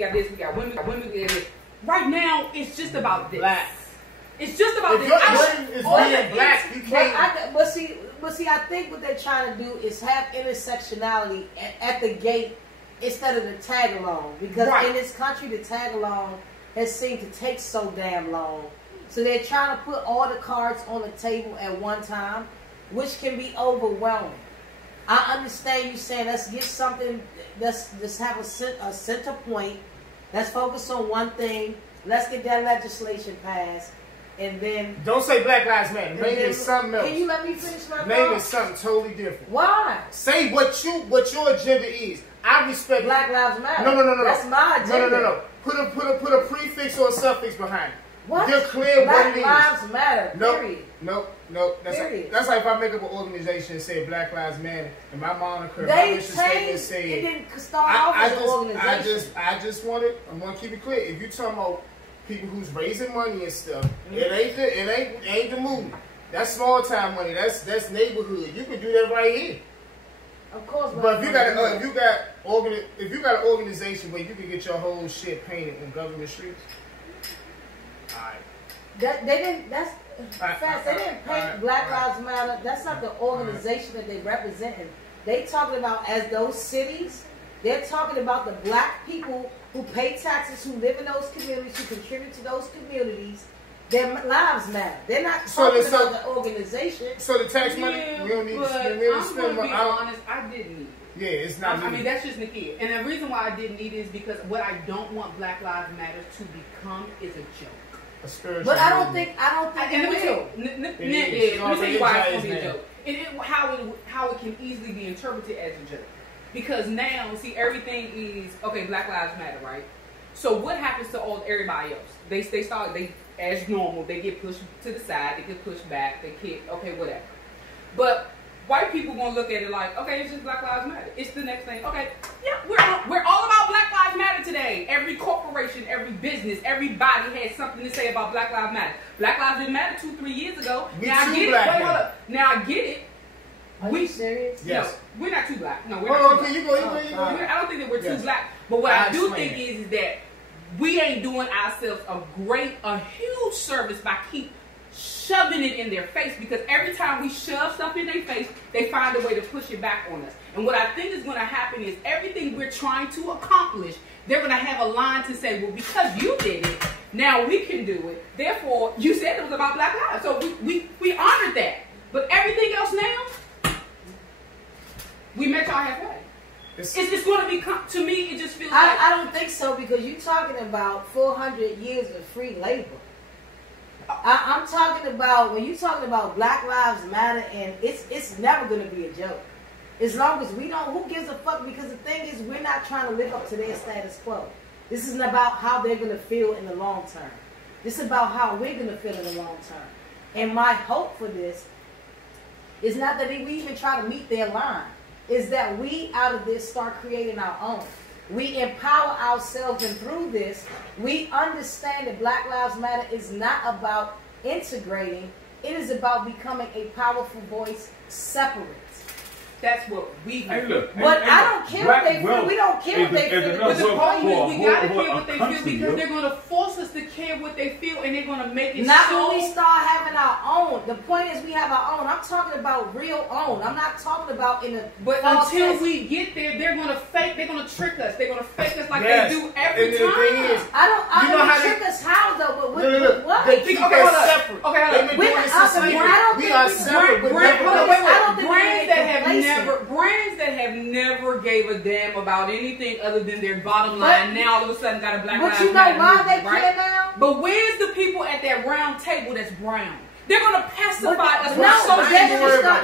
got this, we got women, we got this. Right now, it's just about this. Black. It's just about if this. Your is being black, you can't. But see, I think what they're trying to do is have intersectionality at the gate instead of the tag along. Because in this country, the tag along has seemed to take so damn long. So they're trying to put all the cards on the table at one time, which can be overwhelming. I understand you saying let's get something, let's have a center point, let's focus on one thing, let's get that legislation passed, and then... Don't say Black Lives Matter. Name it something else. Can you let me finish my thought? Name it something totally different. Why? Say what your agenda is. I respect Black Lives Matter. No. That's my agenda. No. Put a prefix or a suffix behind it. What? Declare what it is. Black Lives Matter. Period. Nope. That's like if I make up an organization and say Black Lives Matter, and my moniker, they my mission statement say it didn't start off as an organization. I just want to keep it clear. If you talking about people who's raising money and stuff, it ain't the movement. That's small time money. That's neighborhood. You can do that right here. Of course. But if you got an organization where you can get your whole shit painted on government streets, alright. They didn't. That's fast. They didn't paint Black Lives Matter. That's not the organization that they representing. They talking about as those cities. They're talking about the black people who pay taxes, who live in those communities, who contribute to those communities. Their lives matter. They're not talking about the organization. So the tax money, we don't need to spend. We don't spend. I'm going to be honest. I didn't need it. Yeah, it's not. I mean, that's just Nakia. And the reason why I didn't need it is because what I don't want Black Lives Matter to become is a joke. A spiritual. But I don't think it will. Let me tell you why it's going to be a joke. How it can easily be interpreted as a joke. Because now, see, everything is okay. Black Lives Matter, right? So what happens to everybody else? They as normal. They get pushed to the side. They get pushed back. They get okay, whatever. But white people gonna look at it like, okay, it's just Black Lives Matter. It's the next thing. Okay, yeah, we're all about Black Lives Matter today. Every corporation, every business, everybody has something to say about Black Lives Matter. Black Lives didn't matter 2-3 years ago. Now I get it. Wait, hold up. Now I get it. Are you serious? Yes. No, we're not too black. No, we're not. Okay, you go. I don't think that we're too black. But what I do think is that we ain't doing ourselves a huge service by keep shoving it in their face, because every time we shove stuff in their face, they find a way to push it back on us. And what I think is going to happen is everything we're trying to accomplish, they're going to have a line to say, well, because you did it, now we can do it. Therefore, you said it was about Black lives. So we honored that. But everything else now, we met y'all halfway. It's going to be, to me, it just feels like... I don't think so, because you're talking about 400 years of free labor. I'm talking about, when you're talking about Black Lives Matter, and it's never going to be a joke. As long as we don't, who gives a fuck? Because the thing is, we're not trying to live up to their status quo. This isn't about how they're going to feel in the long term. This is about how we're going to feel in the long term. And my hope for this is not that we even try to meet their line. Is that we, out of this, start creating our own. We empower ourselves, and through this, we understand that Black Lives Matter is not about integrating. It is about becoming a powerful voice separate. That's what we do. Hey, look, but I don't care what they feel. We don't care what they feel. But the problem is we gotta care what they feel, because they're gonna force us to care what they feel, and they're gonna make it not so... when we start having our own. The point is we have our own. I'm talking about real own. I'm not talking about in a... But until we get there, they're gonna fake. They're gonna trick us. They're gonna fake us like they do every time. The thing is, I don't trick us how though. But what? They keep us separate. Okay, hold on. We are separate. Brands that have never gave a damn about anything other than their bottom line, now all of a sudden got a Black Lives Matter. But you know why they care now? But where's the people at that round table that's brown? They're gonna pacify us.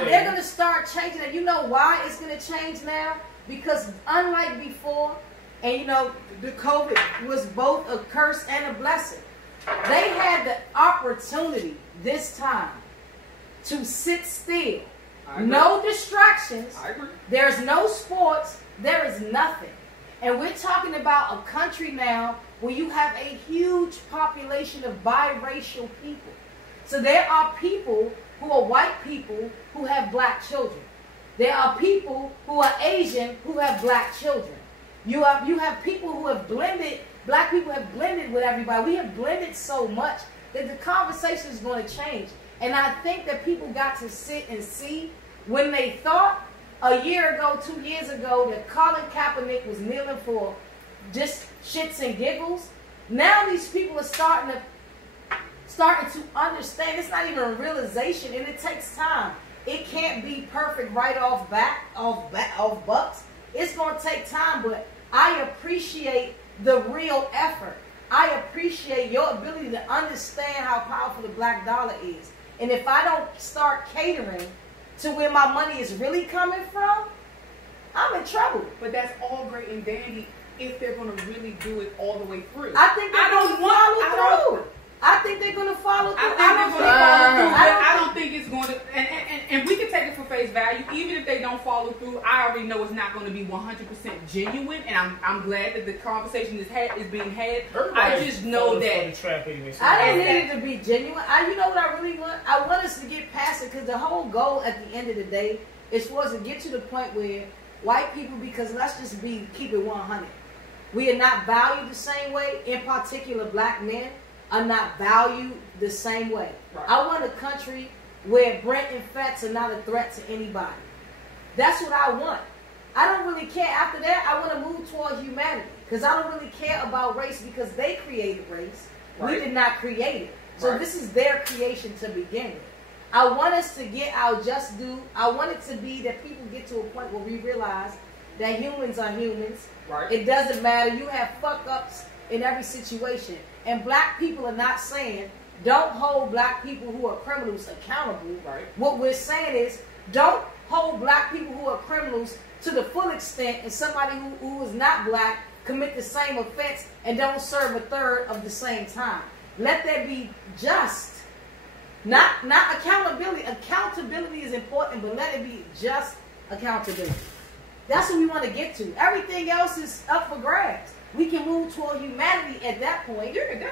They're gonna start changing it. You know why it's gonna change now? Because unlike before, and you know, the COVID was both a curse and a blessing. They had the opportunity this time to sit still. No distractions. I agree. There's no sports. There is nothing. And we're talking about a country now where you have a huge population of biracial people. So there are people who are white people who have black children. There are people who are Asian who have black children. You have people who have blended, black people have blended with everybody. We have blended so much that the conversation is going to change. And I think that people got to sit and see when they thought a year ago, 2 years ago, that Colin Kaepernick was kneeling for just shits and giggles. Now these people are starting to understand. It's not even a realization, and it takes time. It can't be perfect right off bucks. It's going to take time, but I appreciate the real effort. I appreciate your ability to understand how powerful the black dollar is. And if I don't start catering to where my money is really coming from, I'm in trouble. But that's all great and dandy if they're going to really do it all the way through. I think they're going to follow through. I think they're going to follow through. I don't think it's going to, and we can take it for face value. Even if they don't follow through, I already know it's not going to be 100% genuine, and I'm glad that the conversation is being had. I just know that I didn't need it to be genuine. You know what I really want? I want us to get past it, because the whole goal at the end of the day is for us to get to the point where white people, because let's just keep it 100. We are not valued the same way. In particular, black men are not valued the same way. Right. I want a country where Brent and Fetz are not a threat to anybody. That's what I want. I don't really care. After that, I want to move toward humanity, because I don't really care about race, because they created race. Right. We did not create it. So right. This is their creation to begin with. I want us to get our just due. I want it to be that people get to a point where we realize that humans are humans. Right. It doesn't matter. You have fuck-ups in every situation. And black people are not saying don't hold black people who are criminals accountable. Right. What we're saying is don't hold black people who are criminals to the full extent, and somebody who is not black commit the same offense and don't serve a third of the same time. Let that be just. Not accountability. Accountability is important, but let it be just accountability. That's what we want to get to. Everything else is up for grabs. We can move toward humanity at that point. Yeah, definitely.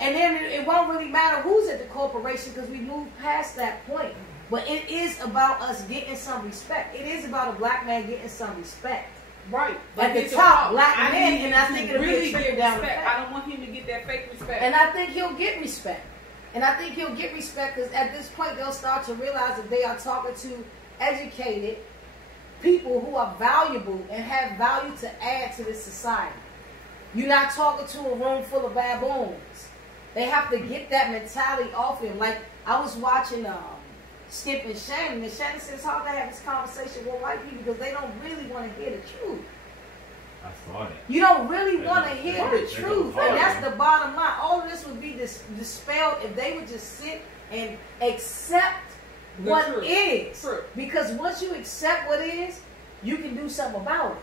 And then it won't really matter who's at the corporation, because we move past that point. But it is about us getting some respect. It is about a black man getting some respect. Right. At the top, black men, and I think it'll really get down respect. I don't want him to get that fake respect. And I think he'll get respect. And I think he'll get respect, because at this point they'll start to realize that they are talking to educated people who are valuable and have value to add to this society. You're not talking to a room full of baboons. They have to get that mentality off him. Like, I was watching Skip and Shannon, and Shannon says, how to have this conversation with white people, because they don't really want to hear the truth. I thought it. You don't really want to hear the truth, and that's the bottom line. All of this would be dispelled if they would just sit and accept what is. True. Because once you accept what is, you can do something about it.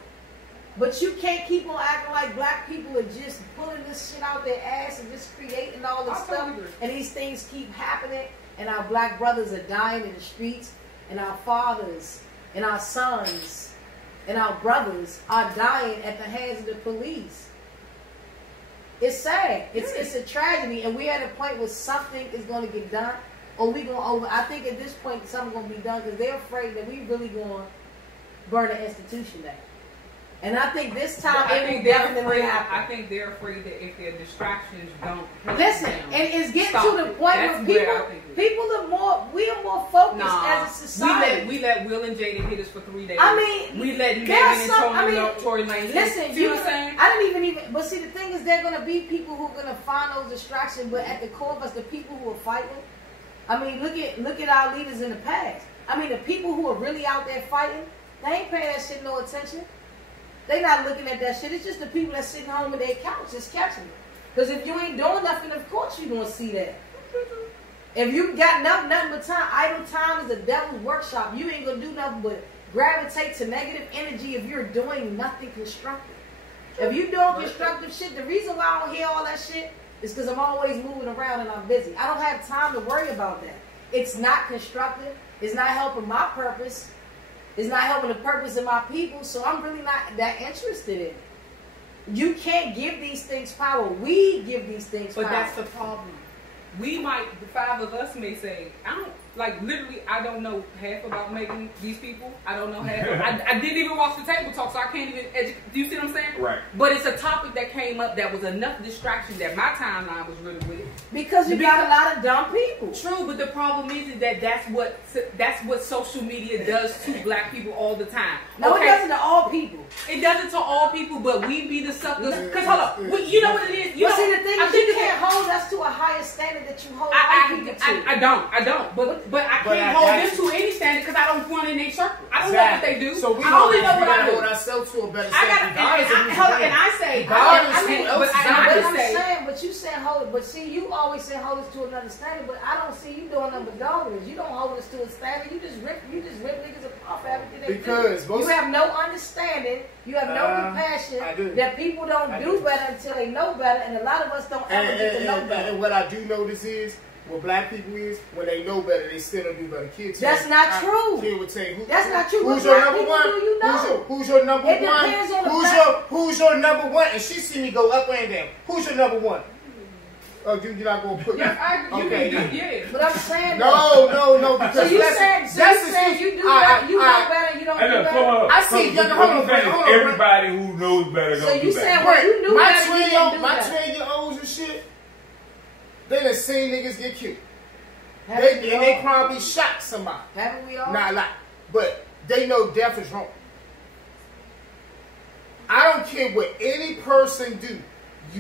But you can't keep on acting like black people are just pulling this shit out their ass and just creating all this stuff. And these things keep happening, and our black brothers are dying in the streets, and our fathers and our sons and our brothers are dying at the hands of the police. It's sad. It's a tragedy, and we're at a point where something is going to get done, or we going over. I think at this point something's going to be done, because they're afraid that we really going to burn the institution down. And I think this time it will definitely happen. I think they're afraid that if their distractions don't listen, and it's getting to the point where people are more focused as a society. We let Will and Jada hit us for 3 days. I mean, we let Megan and Tory Lanez. Listen, you know what I'm saying? I didn't even. But see, the thing is, there are going to be people who are going to find those distractions. But at the core of us, the people who are fighting. I mean, look at our leaders in the past. I mean, the people who are really out there fighting, they ain't paying that shit no attention. They not looking at that shit. It's just the people that's sitting home with their couch just catching it. Because if you ain't doing nothing, of course you gonna see that. If you got nothing but time, idle time is the devil's workshop. You ain't gonna do nothing but gravitate to negative energy if you're doing nothing constructive. If you doing constructive shit, the reason why I don't hear all that shit is because I'm always moving around and I'm busy. I don't have time to worry about that. It's not constructive. It's not helping my purpose. It's not helping the purpose of my people, so I'm really not that interested in it. You can't give these things power. We give these things power. But that's the problem. the five of us may say, I don't, like, literally, I don't know half about Megan, these people. I don't know half. I didn't even watch the table talk, so I can't even educate. Do you see what I'm saying? Right. But it's a topic that came up that was enough distraction that my timeline was really with it. Because you got a lot of dumb people. True, but the problem is that that's what social media does to black people all the time. No, okay? it doesn't to all people. It doesn't to all people, but we be the suckers. Because hold up, you know what it is. But see, the thing is, you can't hold us to a higher standard that you hold white people to. I don't. But I can't hold them to any standard because I don't run in their circle. I don't know what they do. So we I only know what I do. hold ourselves to a better I standard. But you saying hold it. But see, you always say hold us to another standard. But I don't see you doing nothing but dollars. You don't hold us to a standard. You just rip niggas apart for everything they do. You have no understanding. You have no compassion that people don't do better until they know better, and a lot of us don't ever get to know better. And what I do notice is, what black people is, when they know better, they still don't do better. Kids, that's not true. Kid would say, that's not true. Who's your number one? You know? Who's your number it one? Depends on Who's your number one? And she see me go up and down. Who's your number one? Oh, you're not gonna put yeah. But I'm saying no. Because so you said you do better, you know better, you don't do better. I see. Hold on. Everybody who knows better don't do better. So you said what you knew better, you didn't do my better. 12-year-olds and shit, they done seen niggas get killed. They probably shot somebody. Haven't we all? Not a lot. But they know death is wrong. I don't care what any person do.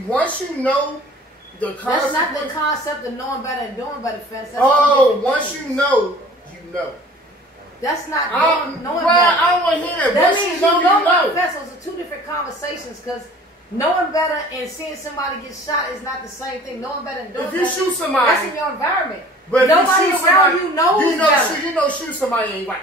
Once you know the concept. That's not the concept of knowing better and doing better, Fence. Once you know, you know. That's not knowing better. I don't want to hear that. That Once means you know. Fence, those are two different conversations because knowing better and seeing somebody get shot is not the same thing. Knowing better and doing better. If you shoot somebody. That's in your environment. But nobody around you knows better. Shoot somebody ain't right.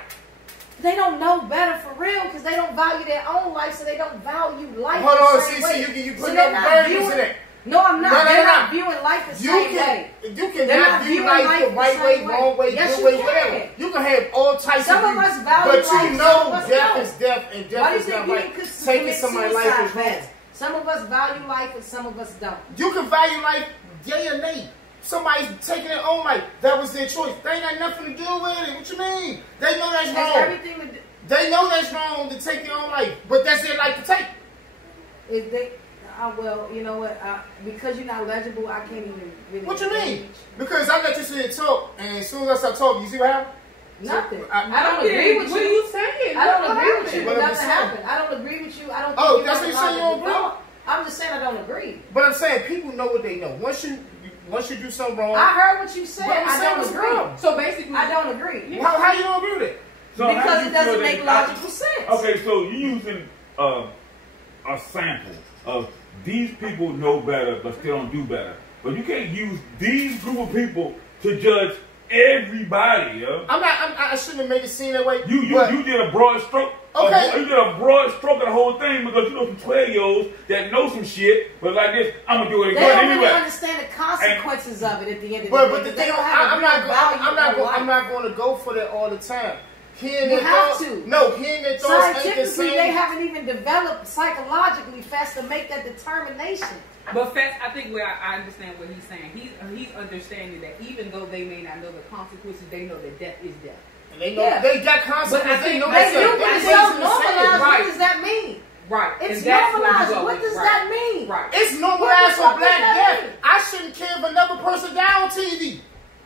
They don't know better for real because they don't value their own life, so they don't value life. Hold on, see, you put no variables in it. No, I'm not. They're not viewing life the same way. You cannot view life the right way, wrong way, good way, whatever. You can have all types of views. Some of us value life. But you know death is death and death is not right. Taking somebody's life is wrong. Some of us value life and some of us don't. You can value life day or night. Somebody's taking their own life. That was their choice. They ain't got nothing to do with it. What you mean? They know that's wrong. Everything to do. They know that's wrong to take their own life, but that's their life to take. If they, well, you know what? Because you're not legible, I can't even really. What you mean? Because I let you sit and talk, and as soon as I start talking, you see what happened? Nothing. I don't agree with you. What are you saying? I don't agree with you. Nothing happened. I don't agree with you. I don't. Oh, that's what you say. You don't agree. I'm just saying I don't agree. But I'm saying people know what they know. Once you do something wrong. I heard what you said. I don't agree. So basically, I don't agree. How you don't agree with it? So because it doesn't make logical sense. Okay, so you're using a sample of these people know better but still don't do better. But you can't use these group of people to judge everybody, yo. I shouldn't have made it seem that way. You did a broad stroke. Okay. You did a broad stroke of the whole thing because you know some 12-year-olds that know some shit, but like this, I'm gonna do it again anyway. They don't really understand the consequences of it at the end of the day. But the thing, I'm not going to go for that all the time. You have to. No, hearing their thoughts ain't the Scientifically, same. they haven't even developed psychologically fast to make that determination. But I think where I understand what he's saying. He's understanding that even though they may not know the consequences, they know that death is death. And they know they got consequences. But I think they do, but it's self-normalized. What does that mean? Right. It's normalized. What does that mean? Right. It's normalized for black death. I shouldn't care if another person die on TV.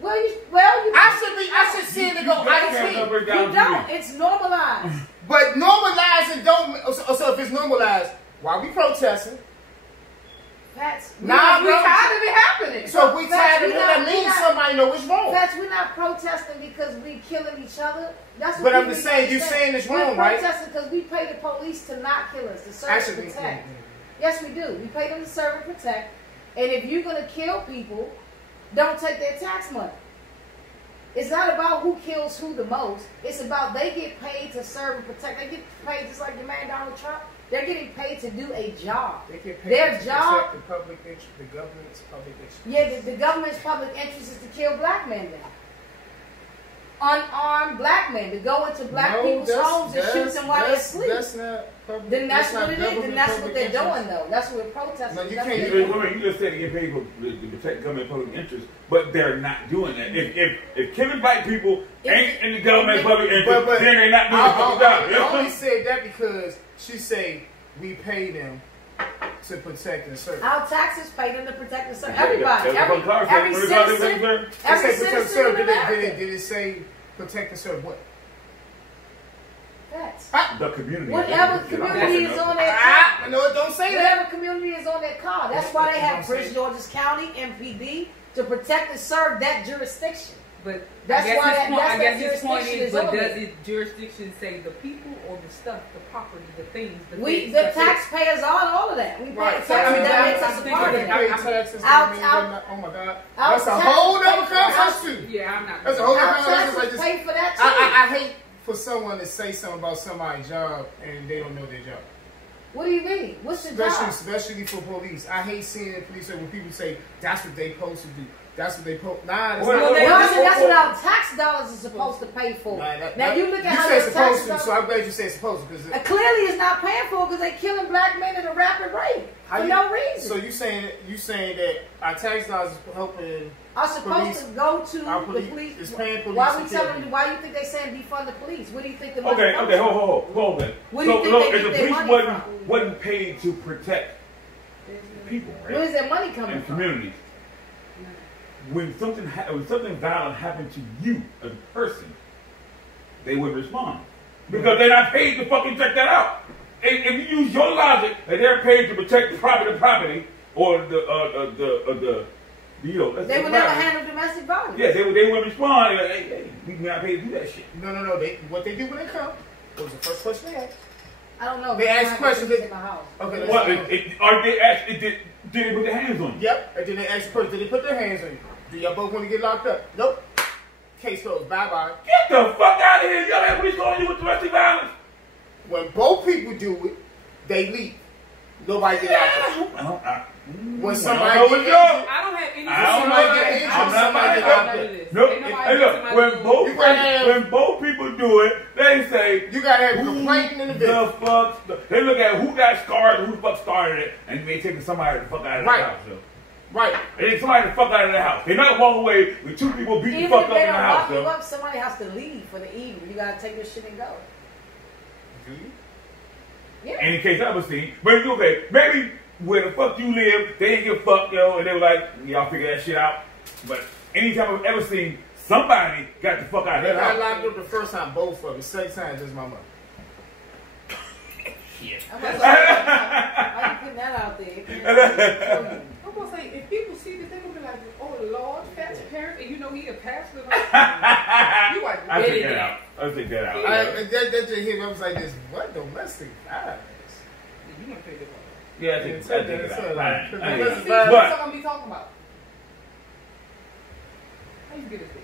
I should see it and go, I see. You don't. It's normalized. But normalized and don't. So if it's normalized, why we protesting? We tired of it happening. So if we tired of it, that means somebody know it's wrong. We're not protesting because we killing each other. That's what but I'm just saying, you saying it's wrong, right? We're protesting because we pay the police to not kill us, to serve and protect. Yes, we do. We pay them to serve and protect. And if you're going to kill people, don't take their tax money. It's not about who kills who the most. It's about they get paid to serve and protect. They get paid just like your man Donald Trump. They're getting paid to do a job. They get paid their to job, protect the public interest, the government's public interest. Yeah, the government's public interest is to kill black men now. unarmed black men to go into black people's homes and shoot them while they're asleep. That's not public. Then that's what it is. government Then that's what public they're interest. doing, though. That's what we're protesting. No, you That's can't what even- they're doing. You just said to get paid to protect government public interest, but they're not doing that. If killing black people ain't in the government public interest, But then they're not doing the fucking job. You know I what I'm only saying? said that because she say we pay them to protect and serve. Our taxes pay them to protect and serve. Yeah, Everybody. that's what Clark said. Every What is that citizen. difference It Every say protect and citizen serve. in America. Did it say protect and serve what? Facts. The community. Whatever community is on their car. No, it don't say that. Whatever community is on their car. That's why they have Prince George's County MPD to protect and serve that jurisdiction. But That's I guess why his that- point, that's I guess what his point jurisdiction is, is but on does it. it jurisdiction say the people or the stuff, the property, the things, the We, things, the the taxpayers are all of that. We pay Right. taxes. So, I mean, that I'm makes us a thinking part of Pay that. taxes. Out- don't mean out- they're not- Oh my God. out That's a tax- whole other out- conversation. Yeah, I'm not. That's a whole Our other conversation. taxes Like this. pay for that too. I hate for someone to say something about somebody's job and they don't know their job. What do you mean? What's your job? Especially for police. I hate seeing the police when people say that's what they supposed to do. That's what they supposed. Nah, that's Well, not. they- No, I said that's what our tax dollars are supposed to pay for. Now you look at how said the supposed tax to, dollars. so I'm glad you said supposed to. Because Clearly, it's not paying for because they're killing black men at a rapid rate for no reason. So you saying that our tax dollars is helping? Are supposed police- to go to our the police police. is paying police Why to we kill telling them. them? Why you think they saying defund the police? Where do you think the money Okay, comes okay, from? hold on. Where do you So, think look, they if get the their police money wasn't paid to protect people, Where right? is that money coming And from? communities. When something violent happened to you as a person, they would respond because they're not paid to fucking check that out. If you use your logic that they're paid to protect the property or the you know, They would never handle domestic violence. Yeah, they would respond. Like, hey, we not paid to do that shit. No. What they do when they come? What was the first question they asked? I don't know. They ask questions in my house. Okay. Let's What? go. Are they actually did they put their hands on you? Yep. And then they ask the person, did they put their hands on you? Do y'all both want to get locked up? Nope. Case closed. Bye bye. Get the fuck out of here! Y'all have police calling you with domestic violence. When both people do it, they leave. Nobody get locked up. When somebody know get what's up. injured, I don't have any. I don't know Somebody that. get injured, I'm not somebody buying get that. locked up. Nope. Ain't nobody Hey, look, somebody when do it. both You gotta have- when both people do it, they say you gotta have a who complaint in the the video. fuck. They look at who got scarred and who the fuck started it, and they taking somebody the fuck out of the Right. house. Yo. Right. They take somebody the fuck out of the house. They not walk away with two people beating Even the fuck if up they in the don't house. lock you Yo. up, somebody has to leave for the evening. You gotta take your shit and go. Do you? Yeah. Any case I ever seen, but okay, maybe where the fuck you live, they didn't give a fuck, yo, and they were like, y'all figure that shit out. But anytime I've ever seen somebody got the fuck out of If that I house. locked up the first time, both of them. Second time, just my mother. Shit. Why you putting that out there? I'm gonna say, if people see this, they're gonna be like, oh, Lord, that's parent, and you know he a pastor. You are I dead take in that that. out. I take that out. That just hit me. I was like, this what domestic violence? You wanna take it off. Yeah, I take it out. That's Fine. it. I See, take Domestic it that's out. violence. what But I'm gonna be talking about. How you get this thing?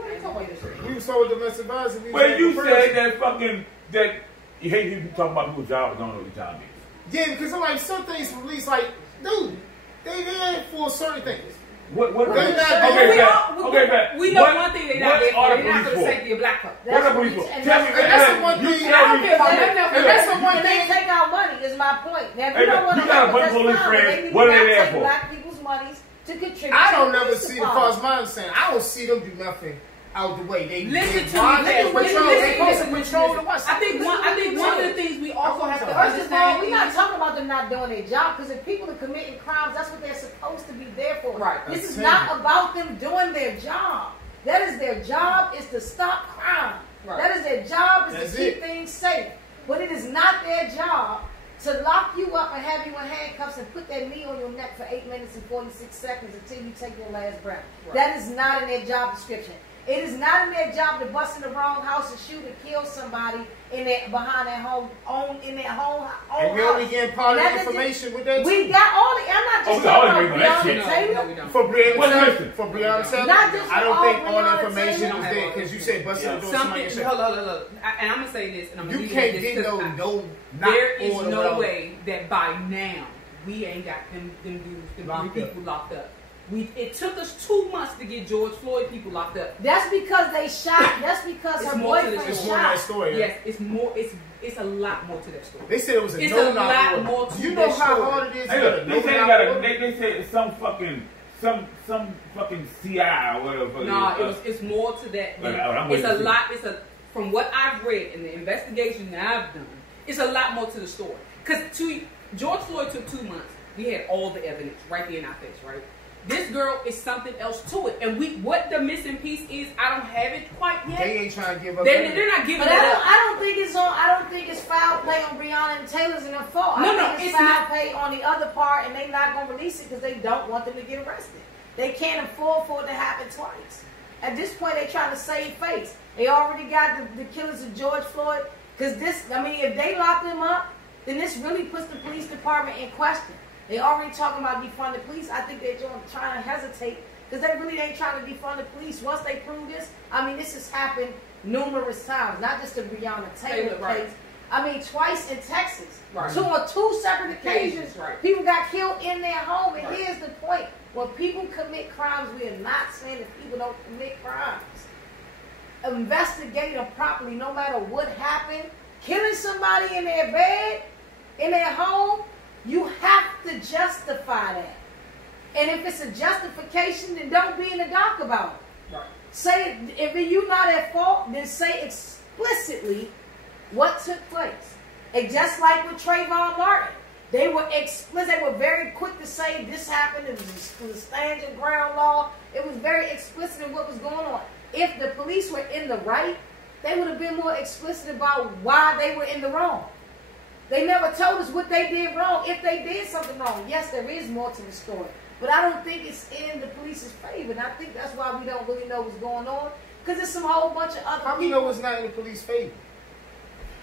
What ain't talking about this shit? We was told domestic violence. And we when was you in say prison. that fucking that you hate people talking about people's jobs, don't know what your job is. Yeah, because I'm like, some things police like, dude, they ain't for certain things. What They're not- okay, we Pat. all- Okay, Pat. We know What- one thing they what not there are for. the They're not police for the for? safety of black folks. What are That's police for? and Tell me, that's- And that's the one you thing. tell me. And that's the one If they thing. take our money, is my point. Now, if Hey, you don't want you to got a help bunch us, of police that's fine, but friends. they need What to are they not there take for? black people's monies to contribute I to don't the never police see, as department. far as my understanding, I don't see them do nothing out the way. They Listen to watch, me. they Listen, patrol, listen, they supposed to listen, patrol listen. the West. I think one of the things we also have to First of all, understand we're not is- talking about them not doing their job because if people are committing crimes, that's what they're supposed to be there for. Right. This is That's not it. about them doing their job. That is their job is to stop crime. Right. That is their job is That's to keep it. things safe. But it is not their job to lock you up and have you in handcuffs and put that knee on your neck for 8 minutes and 46 seconds until you take your last breath. Right. That is not in their job description. It is not in their job to bust in the wrong house and shoot and kill somebody in their behind their home in their home And we only house. getting part of And the that's information with that. We too. got all the. I'm not Oh, just we all talking agree about on that Breonna shit. Taylor. No, we don't. For Breonna What's Taylor, missing? for Breonna Taylor, Not just I don't all think all the Breonna information Taylor. is there because you said busting the door. Somebody Something. said, Hold on. And I'm gonna say this, and I'm gonna you leave can't it get at this, no 'cause not there is order no without- way that by now we ain't got them dudes, them Locked three up. people locked up. It took us 2 months to get George Floyd people locked up. That's because they shot. That's because her boyfriend It's more to that shot. story. Yes, it's more. It's a lot more to that story. They said it was a It's no a lot more knock. to You know that how story. hard it is to Hey, get look, a they said no-knock they said it's some fucking CI or whatever. No, it's more to that. I'm It's waiting a to see. lot. From what I've read in the investigation that I've done, it's a lot more to the story. Because George Floyd took 2 months. We had all the evidence right there in our face, right? This girl is something else to it, and what the missing piece is, I don't have it quite yet. They ain't trying to give up. They're not giving But it up. I don't think it's foul play on Breonna and Taylor's in their fault. No, I think it's it's foul not. play on the other part, and they're not gonna release it because they don't want them to get arrested. They can't afford for it to happen twice. At this point, they're trying to save face. They already got the killers of George Floyd. Because if they lock them up, then this really puts the police department in question. They already talking about defund the police. I think they're trying to hesitate because they really ain't trying to defund the police. Once they prove this, this has happened numerous times, not just the Breonna Taylor right. case. Twice in Texas. Right. So on 2 separate occasions, right. people got killed in their home. And Right. here's the point. When people commit crimes, we are not saying that people don't commit crimes. Investigate them properly, no matter what happened. Killing somebody in their bed, in their home, you have to justify that. And if it's a justification, then don't be in the dark about it. Right. Say, if you're not at fault, then say explicitly what took place. And just like with Trayvon Martin, they were explicit. They were very quick to say this happened. It was a stand your ground law. It was very explicit in what was going on. If the police were in the right, they would have been more explicit about why they were in the wrong. They never told us what they did wrong. If they did something wrong, yes, there is more to the story. But I don't think it's in the police's favor. And I think that's why we don't really know what's going on. Because there's some whole bunch of other How do you know it's not in the police favor?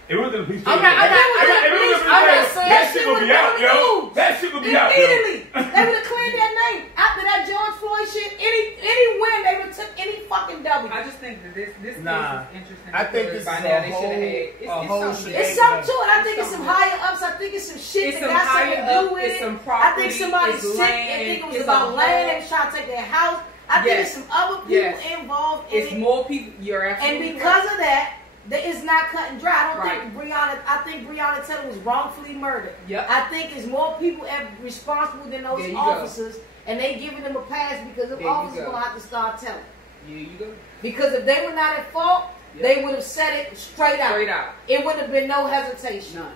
It wasn't a piece of I'm not saying that shit would be out, yo. That shit would be out, yo. Immediately. They would have cleared that name. After that George Floyd shit, any win, they would have took any fucking W. I just think that this case Nah. is interesting. I think because this by is now a they whole- should have had. a whole something. shit. It's something to it. I think it's some higher ups. I think it's some shit It's that some got something higher to do up, with it's it. some I property, think somebody it's sick. land, I think it was it's about a land. whole- They were trying to take their house. I think Yes. it's some other people Yes. involved in It's it. more people. You're And absolutely because right. of that, it's not cut and dry. I don't Right. think Breonna. I think Breonna Taylor was wrongfully murdered. Yep. I think it's more people responsible than those There you officers, and they giving them a pass because the There you officers go. gonna have to start telling. Here you go. Because if they were not at fault, Yep. they would have said it straight out. Straight out. It would have been no hesitation. None.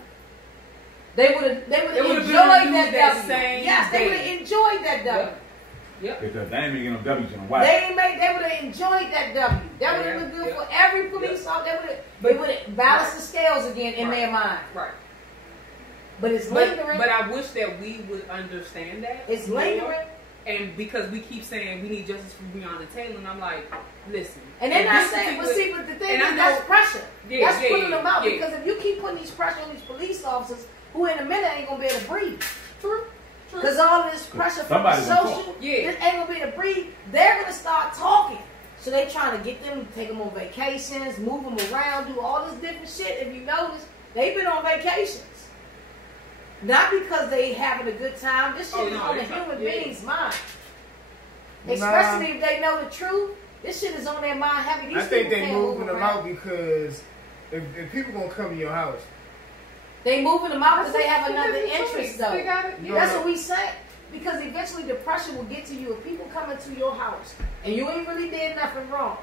They would have They would have enjoyed that that W. same Yes, they would day. have enjoyed that W. Yep. Because they ain't making no W's in a while. They would have enjoyed that W. That would have been good for every police officer. They would have balanced the scales again in their mind. Right. But it's But lingering. I wish that we would understand that. It's more. lingering. And because we keep saying we need justice for Breonna Taylor, and I'm like, listen. And they're not this saying, but particular- see, but the thing and I is, that's know- pressure. Yeah, That's yeah, putting them out. yeah. Because if you keep putting these pressure on these police officers, who in a minute ain't going to be able to breathe. True. Because all of this pressure from the Somebody's gonna social, talk. Yeah. this ain't going to be able to breathe. They're going to start talking. So they trying to get them, take them on vacations, move them around, do all this different shit. If you notice, they've been on vacations. Not because they having a good time. This shit Oh, is no, on the it's not. human Yeah. being's mind. Nah. Especially if they know the truth. This shit is on their mind heavy. These I think people they can't move moving them around. out because if people gonna come to your house, They moving them out because they have another They interest, got though. it. No, That's no. what we say. Because eventually the pressure will get to you. If people come into your house and you ain't really did nothing wrong,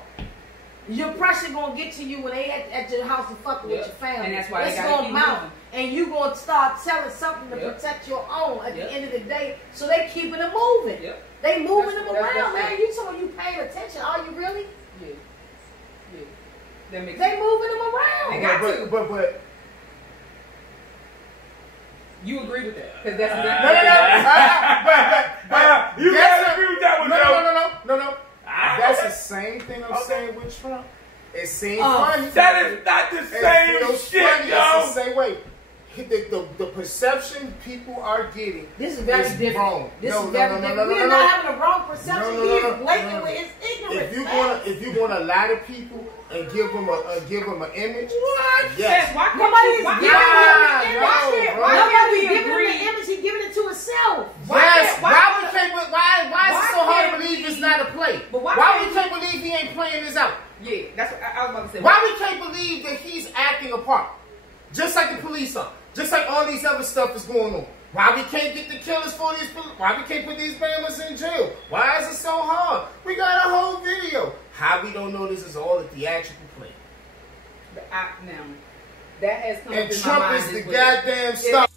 your pressure gonna get to you when they at your house and fucking with Yep. your family. And that's why they it's gotta gonna keep mount. moving. And you gonna start telling something to Yep. protect your own at Yep. the end of the day. So they keeping them moving. Yep. They moving them That's around, man. it. You told you paying attention. Are you really? Yeah. Yeah. That makes They sense. moving them around. They got to. but You agree with that? Because that's no, exactly but You that's gotta agree with that one, no, though. no. That's the same thing I'm saying with Trump. It seems Oh, funny. That is not the It same feels shit, funny. yo. It's the same way. the perception people are getting This is very different. wrong. This is very different. We're not having a wrong perception. He is blatant with his ignorance. If you're gonna lie to people and give them an image, What? yes. Why can't Nobody you- is why- giving why- him an why image. can't- why Nobody's can't we giving him agree? an image. He's giving it to himself. Yes. why- Why we can't? Why is it so hard to can't believe we- it's not a play? But why we can't can't believe he ain't playing this out? Yeah, that's what I was about to say. Why we can't believe that he's acting a part? Just like the police are. Just like all these other stuff is going on. Why we can't get the killers for these? Why we can't put these bammers in jail? Why is it so hard? We got a whole video. How we don't know this is all a theatrical play? Now, that has come And up in my Trump mind is as the well. goddamn star.